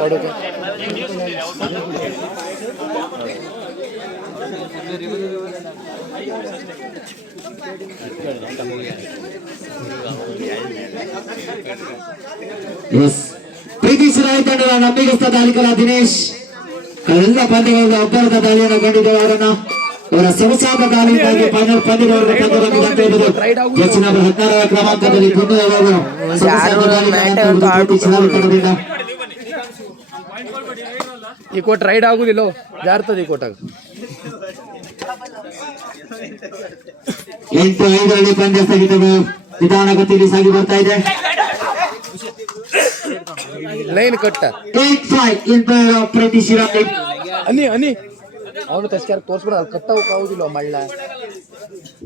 ಹೊಡುಗೆ S ಪ್ರೀತಿ ಸಿರಾಯಿ ತಂಡದ ನಂಬಿಗಸ್ತ ದಾಳಿಕರ ದಿನೇಶ್ ಎಲ್ಲ ಪಂದ್ಯಗಳಲ್ಲಿ ಅಬ್ಬರದ ದಾಳಿಯನ್ನು ಕಂಡಿದ್ದೇವೆ ಅವರನ್ನ ಅವರ ಸೊಗಸಾದ ದಾಳಿಗಾಗಿ ಫೈನಲ್ ಪಂದ್ಯದವರೆಗೆ ಪಂದ್ಯವನ್ನು ಅಂತ ಹೇಳ್ಬೋದು ಹೆಚ್ಚಿನ ಹದಿನಾರರ ಕ್ರಮಾಂಕದಲ್ಲಿ ಪುಣ್ಯವರು ಸೊಗಸಾದ ದಾಳಿಗಳನ್ನು ಅಂತ ಹೇಳ್ಬೋದು ಪ್ರೀತಿ ಸಿರಾಯಿ ತಂಡದಿಂದ ಈ ಕೋಟ್ ರೈಡ್ ಆಗುದಿಲ್ಲ? ಜಾರ್ತದೆ ಈ ಕೋಟಾಗ. ಎಂಟು ಐದರಲ್ಲಿ ಪಂದ್ಯ ಸ್ಥಗಿತವು ನಿಧಾನಗತಿಯಲ್ಲಿ ಸಾಗಿ ಬರ್ತಾ ಇದೆ. ಲೈನ್ ಕಟ್ಟ. Eight five in favour of ಪ್ರೀತಿ ಶಿರಾಯಿ ಅನಿ ಅನಿ. ಅವನು ತಸ್ಕ್ಯಾರ ತೋರ್ಸ್ಬಿಡ ಅಲ್ಲಿ ಕಟ್ಟೋಕ್ ಆಗುದಿಲ್ಲ ಮಳ್ಳ.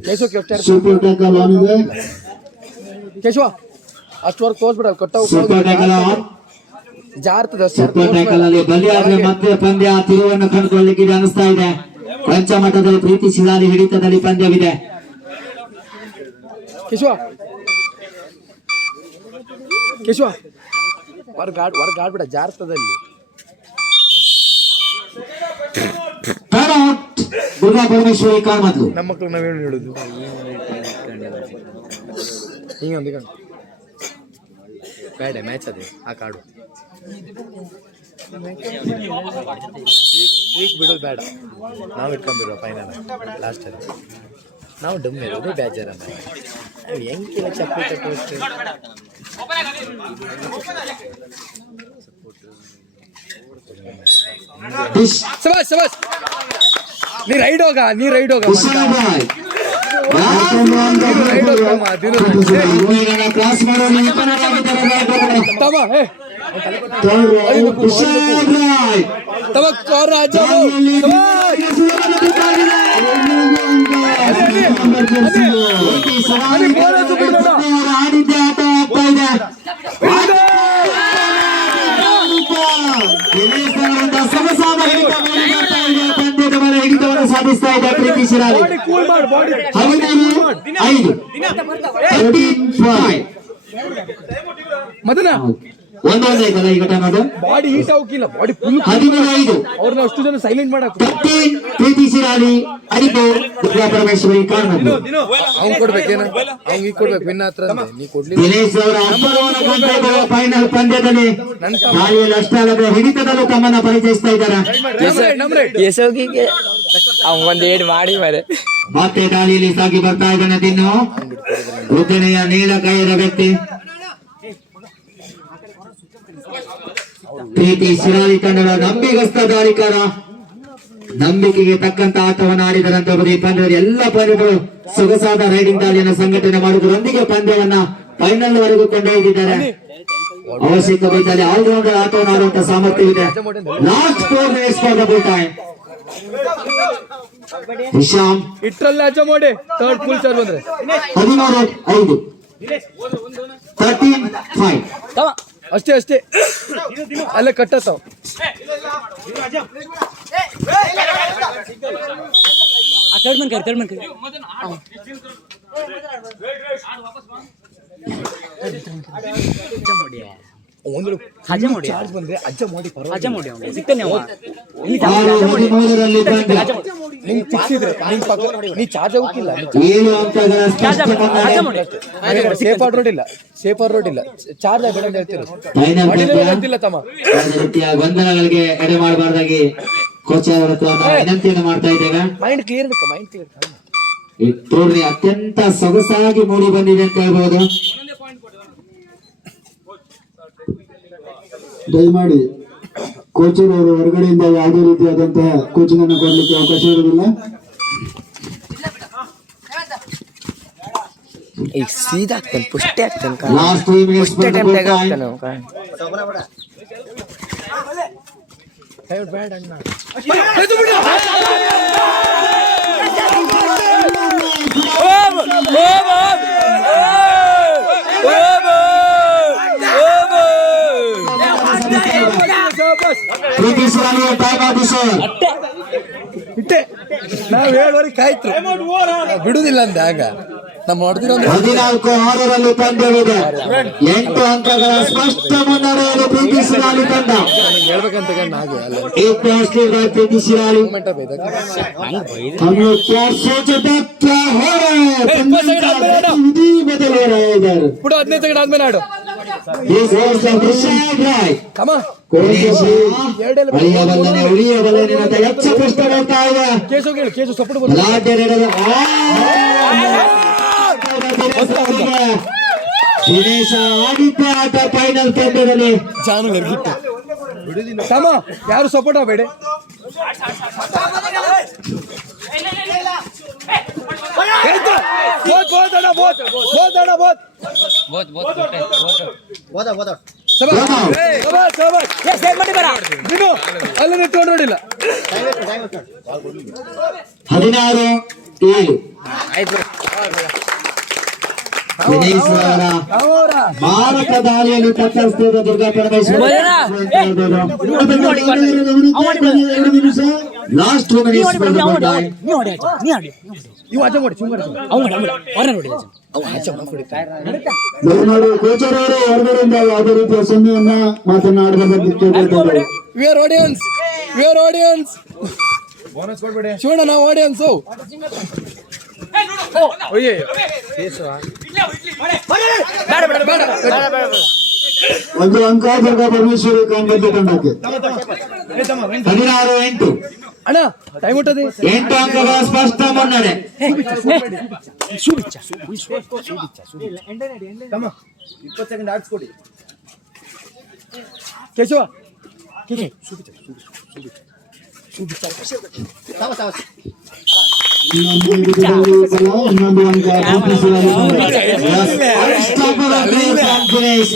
ಕೇಶವ ಕೆಫ್ಟರ್ ಸೂಪರ್ ಟ್ಯಾಕಲ್ ಆನ್ ಇದೆ. ಕೇಶವ ಅಷ್ಟವರೆಗೆ ತೋರ್ಸ್ಬಿಡ ಅಲ್ಲಿ ಕಟ್ ಸೂಪರ್ ಟ್ಯಾಕಲ್ ಆನ್. ಜಾರ್ತದ ಬಲಿಯಾದ್ರೆ ಮತ್ತೆ ಪಂದ್ಯ ತಿರುವನ್ನು ಕಂಡುಕೊಳ್ಳಲಿಕ್ಕೆ ಇದು ಅನಿಸ್ತಾ ಇದೆ. ಪಂಚಮಠದಲ್ಲಿ ಪ್ರೀತಿ ಶಿರಾಲಿ ಹಿಡಿತದಲ್ಲಿ ಪಂದ್ಯವಿದೆ. ಕಿಶುವ. ಕಿಶುವ. ಹೊರಗಾಡ್ ಹೊರಗಾಡ್ಬಿಡ ಜಾರ್ತದಲ್ಲಿ. ದುರ್ಗಾ ಪರಮೇಶ್ವರಿ ಕಾಮತ್ಲು ನಮ್ಮ ಮಕ್ಕಳು ನಾವೇನು ಹೇಳುದು. ಹಿಂಗೆ ಒಂದು ಬೇಡ ಮ್ಯಾಚ್ ಅದೇ ಆ ಕಾಡು ಈಗ ಈಗ ಬಿಡೋದು ಬೇಡ. ನಾವು ಇಟ್ಕೊಂಡ್ಬಿರೋ ಫೈನಲ್ ಲಾಸ್ಟಲ್ಲಿ ನಾವು ಡಮ್ ಇರೋದು ಬೇಜಾರ ನಾವು ಹೆಂಗಿಲ್ಲ ಚಪ್ಪಲಿ ಚಪ್ಪಲಿ ಡಿಶ್ ಸಬಾಸ್ ಸಬಾಸ್ ನೀ ರೈಡ್ ಹೋಗ, ನೀ ರೈಡ್ ಹೋಗ ಹುಷಾರಾಯ್ ರೈಡ್ ಹೋಗಮ್ಮ ದಿನ ಕ್ಲಾಸ್ ಮಾಡೋರು ವಿಫಲರಾಗಿದ್ದಾರೆ ತಮ್ಮ ಏ ಹುಷಾರಾಯ್ ತಮ್ಮ ಕೋರ ಅಜ್ಜಮ್ಮ ಆಡಿದ್ದೆ ಆಟ ಆಗ್ತಾ ಇದೆ ದಿನೇಶ್ವರರಿಂದ ಸೊಗಸಾದ ಹಿಡಿತ ಮೇಲೆ ಬರ್ತಾ ಇದೆ. ಪಂದ್ಯದ ಮೇಲೆ ಹಿಡಿತವನ್ನು ಸಾಧಿಸ್ತಾ ಇದೆ ಪ್ರೀತಿ ಶಿರಾಲಿ ಕೂಲ್ ಮಾಡು ಬಾಡಿ ಹದಿಮೂರು ಐದು ಥರ್ಟೀನ್ ಫೈವ್ ಮದನ ಒಂದು ಒಂದು ಆಯ್ತಲ್ಲ ಈಗ ಅದು? ಬಾಡಿ ಹೀಟ್ ಆಗಿಲ್ಲ ಬಾಡಿ ಫುಲ್ ಹದಿನೈದು ಐದು ಅವ್ರನ್ನ ಅಷ್ಟು ಜನ ಸೈಲೆಂಟ್ ಮಾಡಕ್ ತಪ್ಪಿ ಪ್ರೀತಿ ಶಿರಾಲಿ ಅಡಿಪು ದುರ್ಗಾ ಪರಮೇಶ್ವರಿ ಕಾರಣದ್ದು ಅವ್ನ್ ಕೊಡ್ಬೇಕೇನ ಅವ್ನ್ ಈಗ ಕೊಡ್ಬೇಕು ನಿನ್ನ ಹತ್ರ ನೀ ಕೊಡ್ಲಿ ದಿನೇಶ್ ಅವರ ಕಾಣ್ತಾ ಫೈನಲ್ ಪಂದ್ಯದಲ್ಲಿ. ದಾಳಿಯಲ್ಲಿ ಅಷ್ಟೇ ಅಲ್ಲದೆ ಹಿಡಿತದಲ್ಲೂ ತಮ್ಮನ್ನ ಪರಿಚಯಿಸ್ತಾ ಇದ್ದಾರೆ. ಯಶೋಗಿಗೆ ರೈಟ್ ಒಂದ್ ಏಡ್ ಮಾಡಿ ಮರೆ. ಮತ್ತೆ ದಾಳಿಯಲ್ಲಿ ಸಾಗಿ ಬರ್ತಾ ಇದ್ದಾನೆ ತಿನ್ನು ಉದ್ದನೆಯ ನೀಲಕಾಯದ ಕೈಯದ ವ್ಯಕ್ತಿ. ಪ್ರೀತಿ ಶಿರಾಲಿ ತಂಡದ ನಂಬಿಗಸ್ತ ದಾಳಿಕಾರ ನಂಬಿಕೆಗೆ ತಕ್ಕಂತ ಆಟವನ್ನು ಆಡಿದರಂತ ಈ ಪಂದ್ಯದ ಎಲ್ಲ ಪಂದ್ಯಗಳು ಸೊಗಸಾದ ರೈಡಿಂಗ್ ದಾಳಿಯನ್ನು ಸಂಘಟನೆ ಮಾಡುವುದರೊಂದಿಗೆ ಪಂದ್ಯವನ್ನ ಫೈನಲ್ ವರೆಗೂ ಕೊಂಡೊಯ್ದಿದ್ದಾರೆ. ಅವಶ್ಯಕ ಬೀಟಲ್ಲಿ ಆಲ್ರೌಂಡರ್ ಆಟವನ್ನು ಆಡುವಂತ ಸಾಮರ್ಥ್ಯವಿದೆ last four minutes for the ವಿಶಾಮ್ ಇಟ್ರಲ್ಲ ಅಜ್ಜ ಮಾಡಿ. ಥರ್ಡ್ ಫುಲ್ ಸರ್ ಬಂದ್ರೆ ಹದಿನಾರು ಐದು. ತರ್ಟೀನ್ ಫೈವ್ ಅಷ್ಟೇ ಅಷ್ಟೇ. ಅಲ್ಲೇ ಕಟ್ಟತ್ತಾವ. ತರ್ಡ್ ಮನ್ ಕರಿ ತರ್ಡ್ ಮನ್ ಕರಿ ಒಂದು ಹಜ ಮಾಡಿ ಚಾರ್ಜ್ ಬಂದ್ರೆ ಅಜ್ಜ ಮಾಡಿ ಹಜ ಮಾಡಿ ಅವ್ನು. ಸಿಗ್ತಾನೆ ಅವ ಆರು ಸಿಕ್ಸಿದ್ರೆ ನೀ ಚಾರ್ಜ್ ಹೋಗಿಲ್ಲ. ರೋಡ್ ಇಲ್ಲ. ಸೇಫ್ ರೋಡ್ ಇಲ್ಲ. ಚಾರ್ಜ್ ಆಗಬೇಡ ಅಂತ ತಮ್ಮ. ರೀತಿಯ ಗೊಂದಲಗಳಿಗೆ ಎಡೆ ಮಾಡಬಾರ್ದಾಗಿ ಕೋಚ್ ಅವರ ವಿನಂತಿಯನ್ನು ಮಾಡ್ತಾ ಇದ್ದೇವೆ. ಮೈಂಡ್ ಕ್ಲಿಯರ್ ಬೇಕು ಮೈಂಡ್ ಕ್ಲಿಯರ್ ನೋಡ್ರಿ ಅತ್ಯಂತ ಸೊಗಸಾಗಿ ಮೂಡಿ ಬಂದಿದೆ ಅಂತ ಹೇಳ್ಬೋದು. ದಯಮಾಡಿ ಕೋಚರ್ ಅವರು ಹೊರಗಡೆಯಿಂದ ಯಾವುದೇ ರೀತಿಯಾದಂತಹ ಕೋಚಿಂಗ್ ಅನ್ನು ಕೊಡಲಿಕ್ಕೆ ಅವಕಾಶ ಇರುವುದಿಲ್ಲ. ಈಗ ಸೀದಾ ಆಗ್ತಾನೆ ಪುಷ್ಟೆ ಆಗ್ತಾನೆ ಬೇಡ. ಅಟ್ಟೆ. ಇಟ್ಟೆ. ನಾವು ಏಳುವರೆಗೆ ಕಾಯ್ತು ಬಿಡುದಿಲ್ಲ ಅಂದ ಆಗ. ನಮ್ಮ ಹೊಡೆದಿರೋ ಹದಿನಾಲ್ಕು ಆರರಲ್ಲಿ ಪಂದ್ಯವಿದೆ ಎಂಟು ಅಂಕಗಳ ಸ್ಪಷ್ಟ ಮುನ್ನಡೆಯನ್ನು ಅಲ್ಲಿ ತಂಡ. ಹೇಳ್ಬೇಕಂತ ಕಣ್ಣ ಹಾಗೆ ಈ ಪ್ಲಾಸ್ಟಿಕ್ ಆಡು. ಉಳಿಯಬಲ್ಲನೆ ಅಂತ ಹೆಚ್ಚು ಬರ್ತಾ ಇದೆ. Case support! ದಿನೇಶ ಆದಿತ್ಯ ಆಟ ಫೈನಲ್ ಪಂದ್ಯದಲ್ಲಿ. ಯಾರು ಸಪೋರ್ಟ್ ಆಗಬೇಡಿ? ಬೋತ್ ಬೋತ್ ಅಣ್ಣ ಬೋತ್ ಬೋತ್ ಅಣ್ಣ ಬೋತ್ ಸಬಾಸ್ ಸಬಾಸ್ ನೀನು ಅಲ್ಲಿ ನಿಂತ್ಕೊಂಡು ನೋಡಿಲ್ಲ. ಹದಿನಾರು ಅವರ ಮಾರಕ ದಾರಿಯಲ್ಲಿ ತಪ್ಪಿಸಿದ ದುರ್ಗಾ ಪರಮೇಶ್ವರ ಲಾಸ್ಟ್ ಕೋಚರ್ ಅವರು ಹೊರಗಡೆಯಿಂದ ಯಾವುದೇ ರೀತಿಯ ಸೊನ್ನೆಯನ್ನ ಮಾತನಾಡಬಾರದು ಕೇಳ್ಕೊಳ್ತಾರೆ we are audience we are audience Shivanna ನಾವು ಆಡಿಯನ್ಸು ಒಂದು ಅಂಕ ದುರ್ಗಾ ಪರಮೇಶ್ವರಿ ಕಾಂಬದ್ಧ ತಂಡಕ್ಕೆ. ಹದಿನಾರು ಎಂಟು. ಅಣ್ಣ ಟೈಮ್ ಉಂಟದೆ ಎಂಟು ಅಂಕಗಳ ಸ್ಪಷ್ಟ ಮುನ್ನಡೆ. ಇಪ್ಪತ್ತು ಸೆಕೆಂಡ್ ಆಡ್ಸ್ಕೊಡಿ. ಕೇಶವ. ಇನ್ನೊಂದು ವಿಧದಲ್ಲಿ ಬಲ, ಇನ್ನೊಂದು ಅಂಕ ಪ್ರೀತಿ ಶಿರಾಲಿ ತಂಡ. Unstoppable play from Dinesh